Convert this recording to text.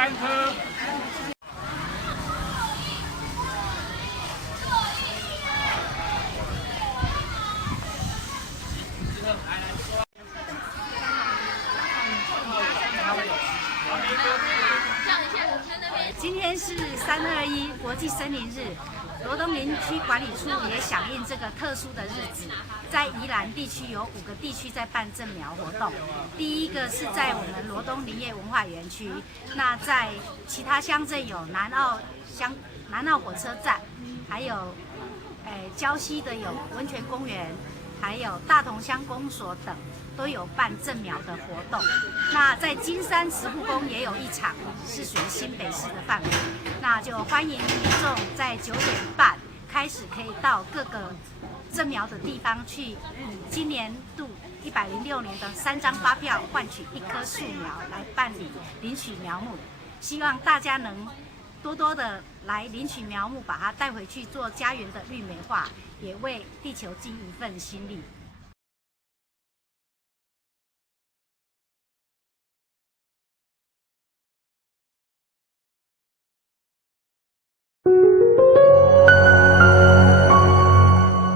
3颗。今天是321国际森林日，罗东林区管理处也响应这个特殊的日子，在宜兰地区有5个地区在办正苗活动。第一个是在我们罗东林业文化园区，那在其他乡镇有南澳火车站，还有礁溪的有温泉公园，还有大同乡公所等。都有办正苗的活动。那在金山慈护宫也有一场，是属于新北市的范围。那就欢迎民众在9点半开始，可以到各个正苗的地方去，以今年度106年的3张发票换取1棵树苗来办理领取苗木。希望大家能多多的来领取苗木，把它带回去做家园的绿美化，也为地球尽一份心力。